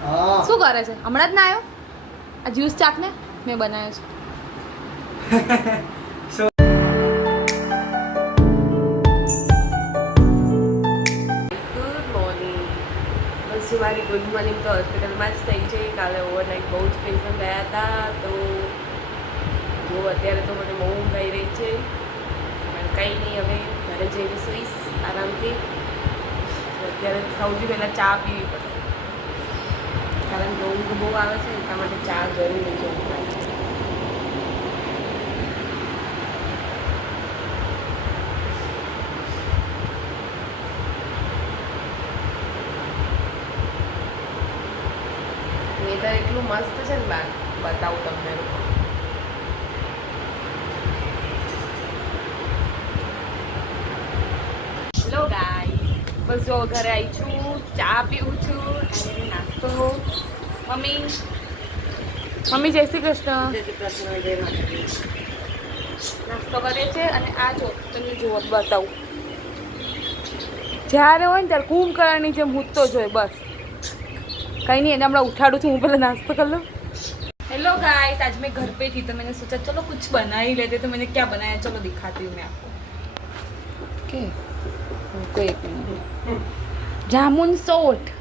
શું કરે છે? હમણાં જ ના આવ્યો? આ જ્યુસ ચાક ને મેં બનાવ્યો છે. Good morning. બસ મારી ગુડ મોર્નિંગ તો હોસ્પિટલમાં જ થઈ છે. કાલે ઓવરનાઇટ બહુ જ પેશન્ટ ગયા હતા, તો જો અત્યારે તો મને બહુ ઊંઘ આવી રહી છે, પણ કંઈ નહીં, હવે ઘરે જઈને સૂઈશ આરામથી. અત્યારે સૌથી પહેલાં ચા પીવી પડશે, કારણ કે ઊંઘ બહુ આવે છે, એટલા માટે ચા જરૂરી છે. વેધર એટલું મસ્ત છે ને બહાર, બતાવું તમને. હેલો ગાઈસ, બસ જો ઘરે આવી છું, ચા પીવું છું અને નાસ્તો. મમ્મી જય શ્રી કૃષ્ણ. જય શ્રી કૃષ્ણ. જય માતાજી. નાસ્તો કરે છે અને આ જો તમને જુઓ બતાવું, જ્યારે હોય ને ત્યારે કુંભકર્ણની જેમ મૂતતો જ હોય. બસ कहीं नहीं, हमें उठाड़ू हूँ, पहले नाश्ता कर लो. हेलो गाइस, आज मैं घर पे थी तो मैंने सोचा चलो कुछ बना ही लेते. तो मैंने क्या बनाया, चलो दिखाती हूँ मैं आपको. ओके, तो एक मिनट. जामुन सोट.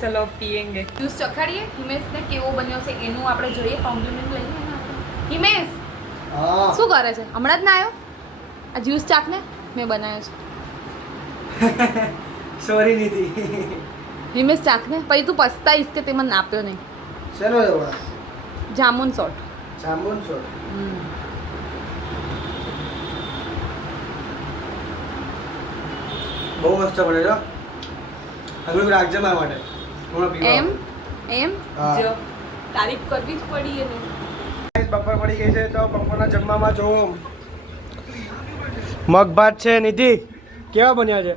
चलो पियेंगे. જ્યુસ ચખાડીએ. હિમેશને કેવો બન્યો છે એનું આપણે જોઈએ, કોમ્પ્લિમેન્ટ લઈએ ને આપણે. હિમેશ શું કરે છે? હમણાં જ ના આવ્યો? આ જ્યુસ ચાક ને મેં બનાવ્યો છે. સોરી નિધિ. હિમેશ ચાખ ને, પછી તું પસ્તાઈશ કે તે મને આપ્યો નહીં. ચલો એવા જામુન સોટ. જામુન સોટ. બહુ મસ્ત બને છે. હજુ રાખજે મારા માટે. હું પીવા. એમ હા. જો તારીફ કરવી જ પડી એને. બપોર પડી ગઈ છે તો બપોરના જમવામાં જો મગ ભાત છે. નિધિ કેવા બન્યા છે?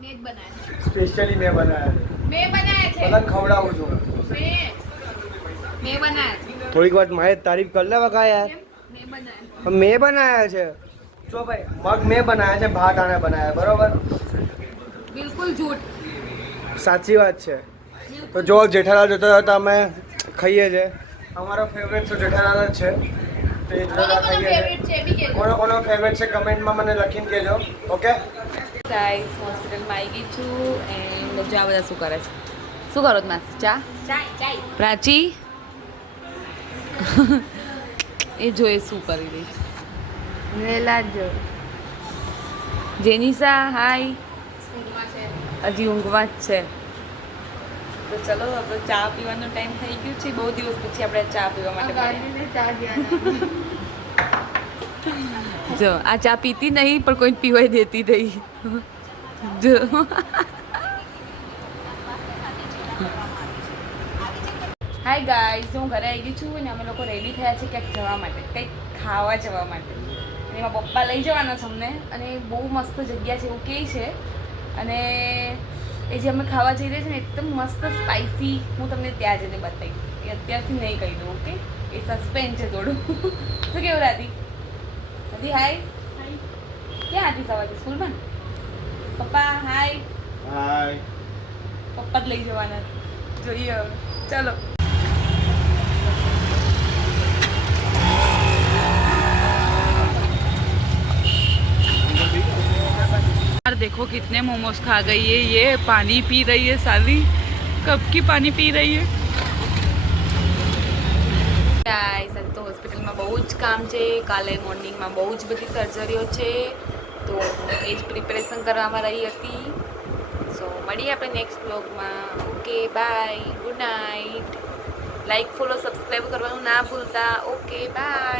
મેં જ બનાવ્યા. સ્પેશિયલી મેં બનાવ્યા છે. મેં બનાવ્યા છે. બધાને ખવડાવું છું. મેં બનાવ્યા છે. થોડીક વાર મારે તારીફ કરી લે વગા યાર. મેં બનાવ્યા. મેં બનાવ્યા છે. જો ભાઈ મગ મેં બનાવ્યા છે, ભાત આને બનાવ્યા, બરોબર? બિલકુલ જૂઠ. સાચી વાત છે. તો જો જેઠાલાલ જોતા હતા અમે ખાઈએ છે. અમારો ફેવરેટ તો જેઠાલાલ જ છે. તો એ જોતા ખાઈએ છે. કોનો કોનો ફેવરેટ છે કમેન્ટમાં મને લખીને કહેજો. ઓકે ગાઈસ, હોસ્પિટલમાં આવી ગઈ છું એન્ડ જો આ બધા શું કરે છે? શું કરો તમે? ચા પ્રાચી એ જોઈએ શું કરી રહી છે. વેલા જો જેનિસા હાય, હજી ઊંઘમાં જ છે. તો ચલો આપણે ચા પીવાનો ટાઈમ થઈ ગયો છે. બહુ દિવસ પછી આપણે ચા પીવા માટે જો આ ચા પીતી નહીં પણ કોઈ પીવાય દેતી નહીં. જો હાય ગાઈઝ, હું ઘરે આવી ગઈ છું અને અમે લોકો રેડી થયા છે ક્યાંક જવા માટે, કંઈક ખાવા જવા માટે. અને એમાં પપ્પા લઈ જવાના છે અમને, અને બહુ મસ્ત જગ્યા છે એવું કહે છે. અને એ જે અમે ખાવા જઈ રહ્યા છે ને એકદમ મસ્ત સ્પાઇસી, હું તમને ત્યાં જઈને બતાવીશ. એ અત્યારથી નહીં કહી દઉં, ઓકે? એ સસ્પેન્સ છે થોડું. શું કેવું રાધી? રાધી હાય. ક્યાં હતી સવારથી? સ્કૂલમાં? પપ્પા હાય. હાય. પપ્પા જ લઈ જવાના, જોઈએ હવે. ચલો. देखो कितने मोमोज खा गई है ये. पानी पी रही है साली, कब की पानी पी रही है. गाइस, आज तो હોસ્પિટલમાં બહુ જ કામ છે. કાલે મોર્નિંગમાં બહુ જ બધી સર્જરીઓ છે, તો એ જ પ્રિપેરેશન કરવામાં રહી હતી. સો મળીએ આપણે નેક્સ્ટ બ્લોગમાં. Okay bye, good night. Like follow subscribe કરવાનું ના ભૂલતા. Okay bye.